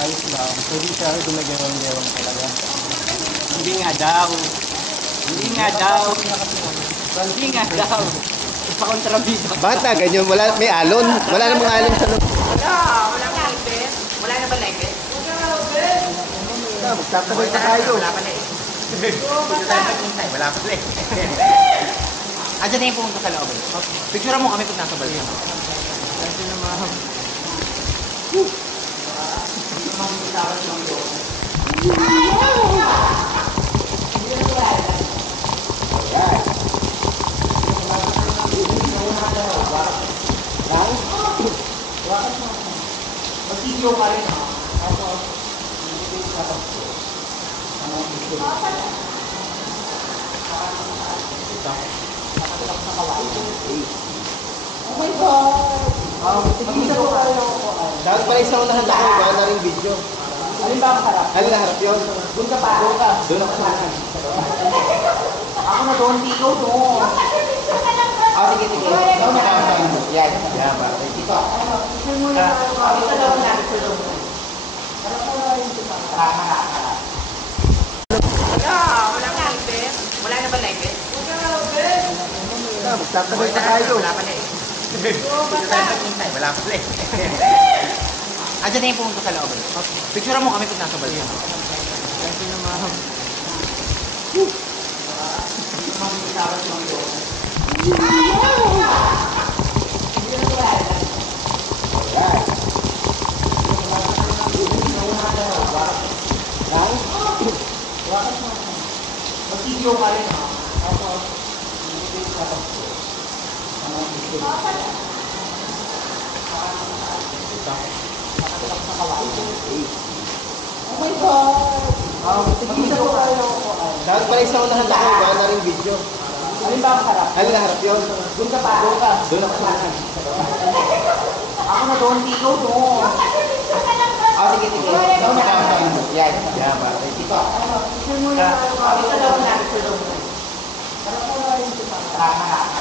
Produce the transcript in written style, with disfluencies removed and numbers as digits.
Ayos lang. Pwede siya gumagewang-gewang talaga. Hindi nga daw. Hindi nga daw. Hindi nga daw. Ipakontrabida. Bakit na ganyan? Wala, may alon. Wala namang alon sa loob. Wala ka naipit? Wala na ba naipit? Magtatagal na tayo. Wala pa na eh. Wala pa rin. Andiyan na yung pumunta sa loob. Picture mo kami kung nasa balya. Kasi naman. Mag-video ka rin ha. Oh my God! Mag-video ka rin ako. Dapat pala isang unahan na kayo. Baka na rin video. Alin ba ang harap? Alin na harap yun? Doon ka pa. Doon ka. Doon ako sa Ako na doon, di ikaw doon. Sige, sige. Ikaw na. Yan. Yan, ba? Dito. Dito daw na. Wala ka naipit? Wala na ba naipit? Magtatagal na tayo. Wala pa na eh. Wala pa rin. Andiyan na yung pumunta sa loob. Picture mo kami kung nasa balya. Kasi naman. Mag-video ka rin ha. Oh my God! Mag-video ka rin ako. Dapat pala isang unahan na kayo. Baka na rin video. Alin ba ang harap? Alin na harap yun? Doon ka pa. Doon ka. Doon ako sa Ako na doon, di ikaw doon. Sige, sige. Ikaw na. Yan. Yan, ba? Dito. Dito daw na. Tara.